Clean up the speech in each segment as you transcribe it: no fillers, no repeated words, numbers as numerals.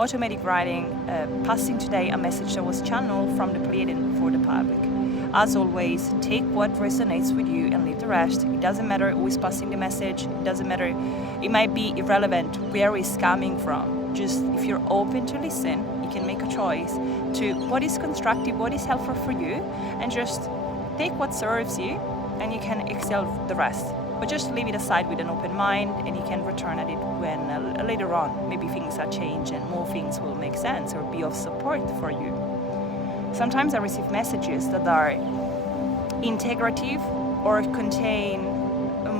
automatic writing, passing today a message that was channeled from the Pleiadian for the public. As always, take what resonates with you and leave the rest. It doesn't matter who is passing the message, it doesn't matter, it might be irrelevant where it's coming from. Just if you're open to listen, you can make a choice to what is constructive, what is helpful for you, and just take what serves you and you can excel the rest. But just leave it aside with an open mind, and you can return at it when later on maybe things are changed and more things will make sense or be of support for you. Sometimes I receive messages that are integrative or contain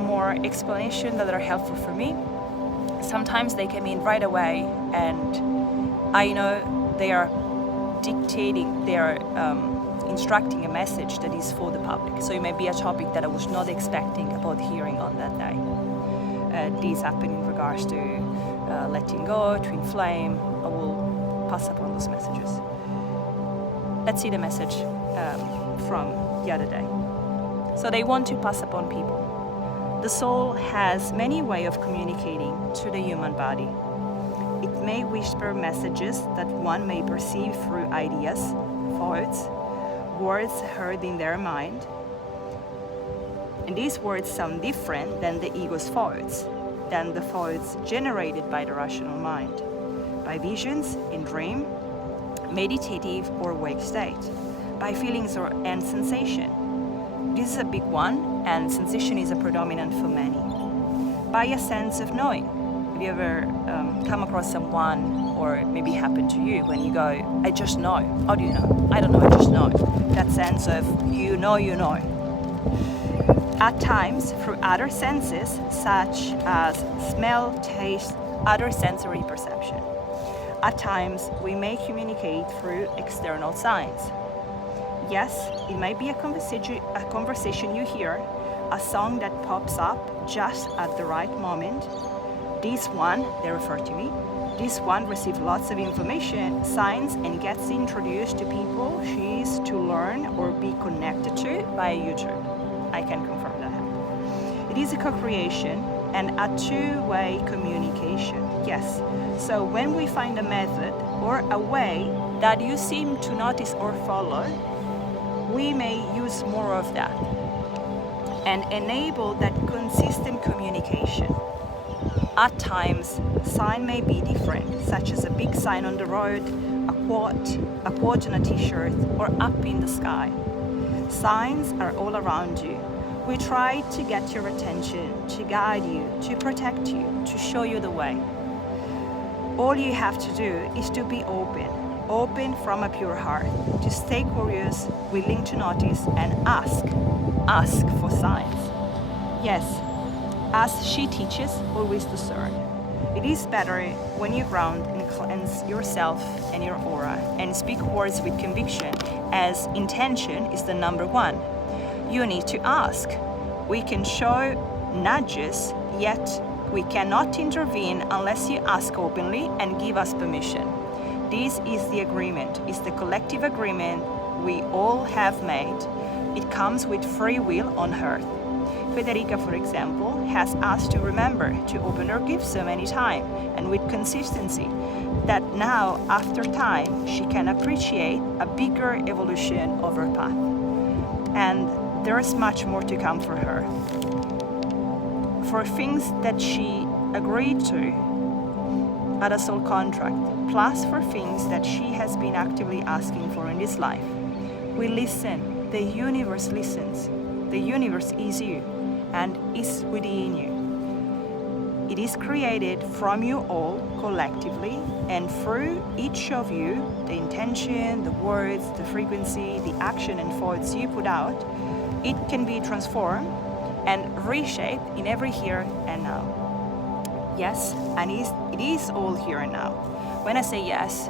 more explanation that are helpful for me. Sometimes they come in right away and I know they are dictating, they are instructing a message that is for the public. So it may be a topic that I was not expecting about hearing on that day. These happen in regards to letting go, twin flame. I will pass upon those messages. Let's see the message from the other day. So they want to pass upon people. The soul has many ways of communicating to the human body. It may whisper messages that one may perceive through ideas, thoughts, words heard in their mind. And these words sound different than the ego's thoughts, than the thoughts generated by the rational mind, by visions in dream, meditative or wake state, by feelings and sensation. This is a big one, and sensation is a predominant for many. By a sense of knowing. Have you ever come across someone, or maybe happened to you, when you go, I just know. How do you know? I don't know, I just know. That sense of you know. At times, through other senses, such as smell, taste, other sensory perception. At times, we may communicate through external signs. Yes, it might be a conversation you hear, a song that pops up just at the right moment. This one, they refer to me, this one receives lots of information, signs, and gets introduced to people she is to learn or be connected to via YouTube. I can confirm that. It is a co-creation and a two-way communication. Yes, so when we find a method or a way that you seem to notice or follow, we may use more of that and enable that consistent communication. At times, sign may be different, such as a big sign on the road, a quote on a t-shirt, or up in the sky. Signs are all around you. We try to get your attention, to guide you, to protect you, to show you the way. All you have to do is to be open from a pure heart, to stay curious, willing to notice, and ask for signs. Yes, as she teaches, always discern. It is better when you ground and cleanse yourself and your aura and speak words with conviction, as intention is the number one. You need to ask. We can show nudges, yet we cannot intervene unless you ask openly and give us permission. This is the agreement, it's the collective agreement we all have made. It comes with free will on earth. Federica, for example, has asked to remember to open her gifts so many times and with consistency that now, after time, she can appreciate a bigger evolution of her path. And there is much more to come for her. For things that she agreed to at a soul contract, plus for things that she has been actively asking for in this life. We listen, the universe listens. The universe is you and is within you. It is created from you all collectively, and through each of you, the intention, the words, the frequency, the action and thoughts you put out, it can be transformed and reshaped in every here and now. Yes, and it is all here and now. When I say yes,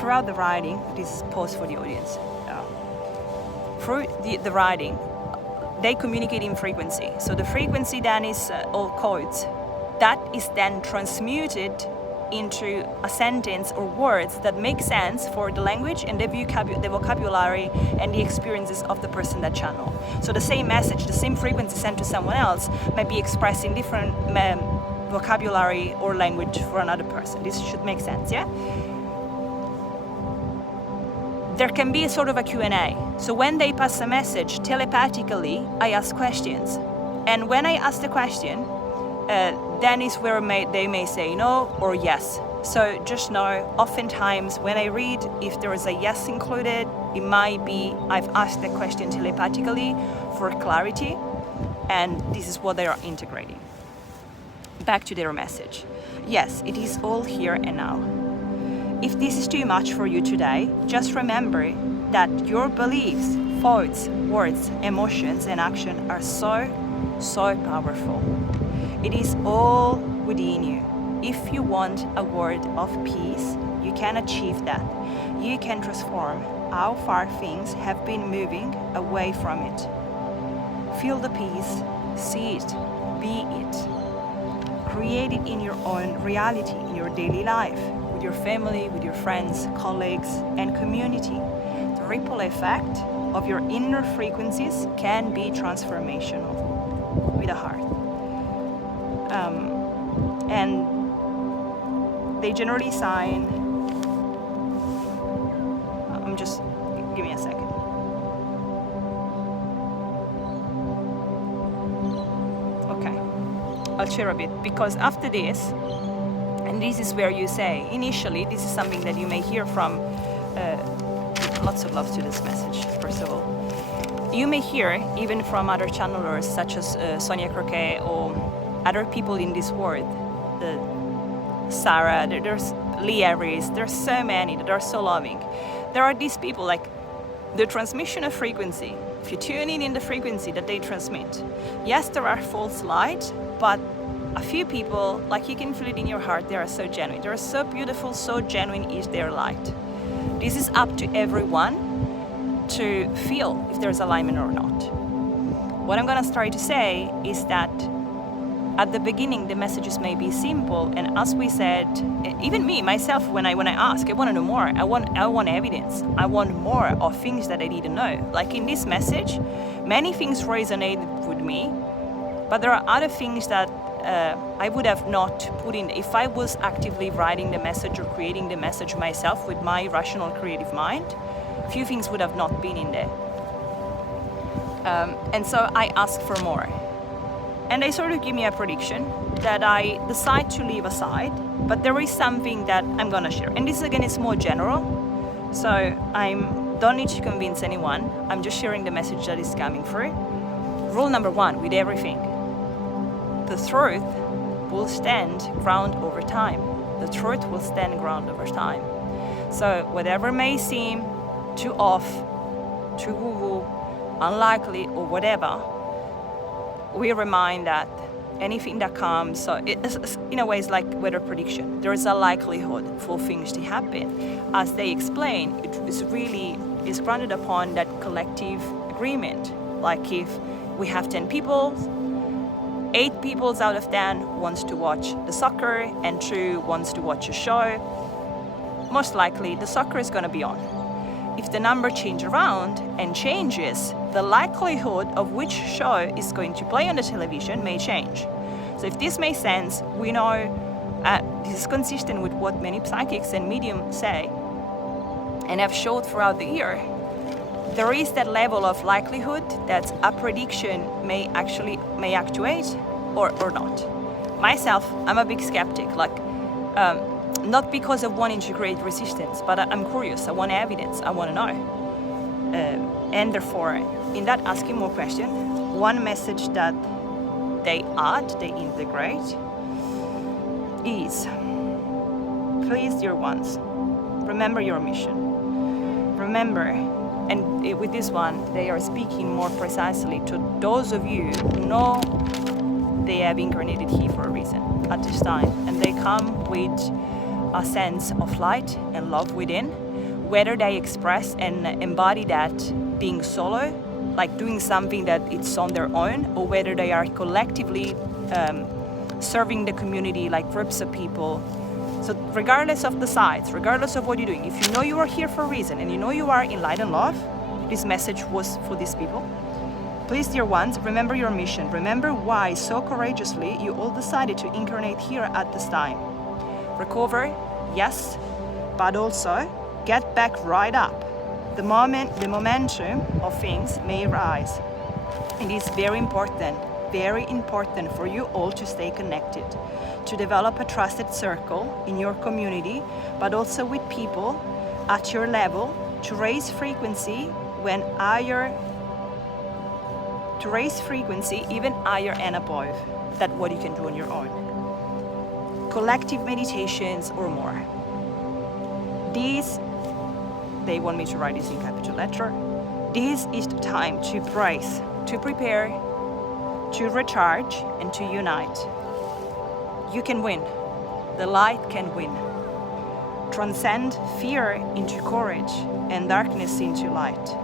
throughout the writing, this is pause for the audience. Through the writing, they communicate in frequency. So the frequency then is all codes. That is then transmuted into a sentence or words that make sense for the language and the vocabulary and the experiences of the person that channel. So the same message, the same frequency sent to someone else might be expressed in different vocabulary or language for another person. This should make sense, yeah? There can be a sort of a Q&A. So when they pass a message telepathically, I ask questions. And when I ask the question, then is where they may say no or yes. So just know, oftentimes when I read, if there is a yes included, it might be I've asked the question telepathically for clarity, and this is what they are integrating. Back to their message. Yes, it is all here and now. If this is too much for you today, just remember that your beliefs, thoughts, words, emotions, and action are so powerful. It is all within you. If you want a world of peace, you can achieve that. You can transform how far things have been moving away from it. Feel the peace, see it, be it. Create it in your own reality, in your daily life, with your family, with your friends, colleagues, and community. The ripple effect of your inner frequencies can be transformational with a heart. And they generally sign, give me a second. Okay, I'll share a bit, because after this, and this is where you say, initially, this is something that you may hear from, lots of love to this message, first of all. You may hear, even from other channelers, such as Sonia Croquet or other people in this world, Sarah, there's Lee Aries, there's so many that are so loving. There are these people, like the transmission of frequency. If you tune in the frequency that they transmit, yes, there are false light, but a few people, like you can feel it in your heart, they are so genuine. They are so beautiful, so genuine is their light. This is up to everyone to feel if there's alignment or not. What I'm gonna start to say is that at the beginning, the messages may be simple, and as we said, even me, myself, when I ask, I want to know more. I want evidence. I want more of things that I didn't know. Like in this message, many things resonated with me, but there are other things that I would have not put in. If I was actively writing the message or creating the message myself with my rational, creative mind, few things would have not been in there. And so I ask for more. And they sort of give me a prediction that I decide to leave aside, but there is something that I'm gonna share. And this again is more general, so I don't need to convince anyone. I'm just sharing the message that is coming through. Rule number one with everything: the truth will stand ground over time. The truth will stand ground over time. So whatever may seem too off, too woo-woo, unlikely, or whatever, we remind that anything that comes, so it's, in a way, it's like weather prediction. There is a likelihood for things to happen. As they explain, it is grounded upon that collective agreement. Like if we have 10 people, 8 people out of 10 wants to watch the soccer and 2 wants to watch a show, most likely the soccer is going to be on. If the number change around and changes, the likelihood of which show is going to play on the television may change. So if this makes sense, we know this is consistent with what many psychics and mediums say and have showed throughout the year. There is that level of likelihood that a prediction may actuate or not. Myself, I'm a big skeptic, not because of wanting to create resistance, but I'm curious, I want evidence, I want to know. And therefore, in that asking more questions, one message that they add, they integrate, is, please, dear ones, remember your mission. Remember, and with this one, they are speaking more precisely to those of you who know they have incarnated here for a reason at this time, and they come with a sense of light and love within, whether they express and embody that being solo, like doing something that it's on their own, or whether they are collectively serving the community, like groups of people. So regardless of the sides, regardless of what you're doing, if you know you are here for a reason and you know you are in light and love, this message was for these people. Please, dear ones, remember your mission. Remember why so courageously you all decided to incarnate here at this time. Recover, yes, but also get back right up. The momentum of things may rise. It is very important for you all to stay connected, to develop a trusted circle in your community, but also with people at your level, to raise frequency even higher and above than what you can do on your own. Collective meditations or more. They want me to write this in capital letter. This is the time to brace, to prepare, to recharge, and to unite. You can win. The light can win. Transcend fear into courage and darkness into light.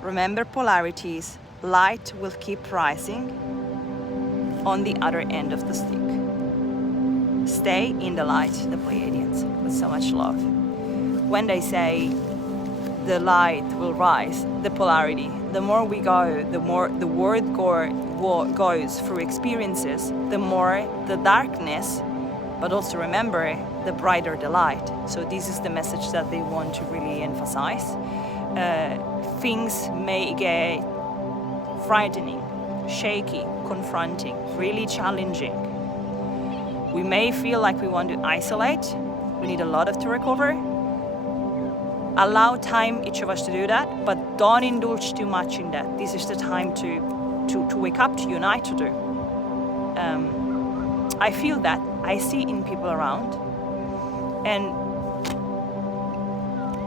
Remember polarities. Light will keep rising on the other end of the stick. Stay in the light, the Pleiadians, with so much love. When they say the light will rise, the polarity, the more we go, the more the world goes through experiences, the more the darkness, but also remember, the brighter the light. So this is the message that they want to really emphasize. Things may get frightening, shaky, confronting, really challenging. We may feel like we want to isolate. We need a lot to recover. Allow time, each of us, to do that, but don't indulge too much in that. This is the time to wake up, to unite, to do. I feel that. I see in people around. And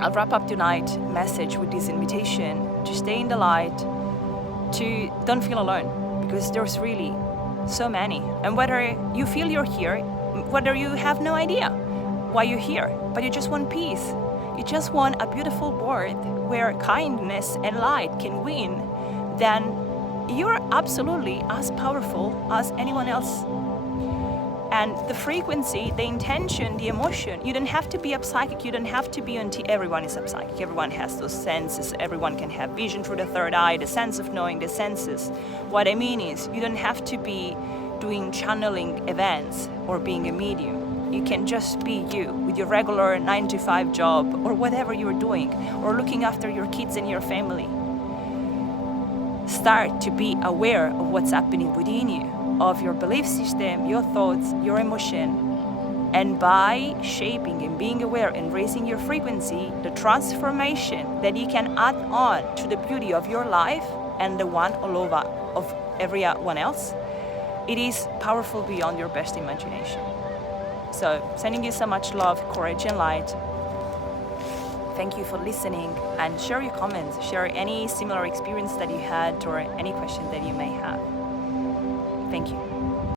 I'll wrap up tonight's message with this invitation to stay in the light, to don't feel alone, because there's really so many. And whether you feel you're here, whether you have no idea why you're here, but you just want peace, you just want a beautiful world where kindness and light can win, then you're absolutely as powerful as anyone else. And the frequency, the intention, the emotion, you don't have to be a psychic, you don't have to be everyone is a psychic, everyone has those senses, everyone can have vision through the third eye, the sense of knowing, the senses. What I mean is, you don't have to be doing channeling events or being a medium. You can just be you with your regular 9-to-5 job or whatever you're doing, or looking after your kids and your family. Start to be aware of what's happening within you, of your belief system, your thoughts, your emotion. And by shaping and being aware and raising your frequency, the transformation that you can add on to the beauty of your life and the one all over of everyone else, it is powerful beyond your best imagination. So, sending you so much love, courage, and light. Thank you for listening, and share your comments, share any similar experience that you had or any question that you may have. Thank you.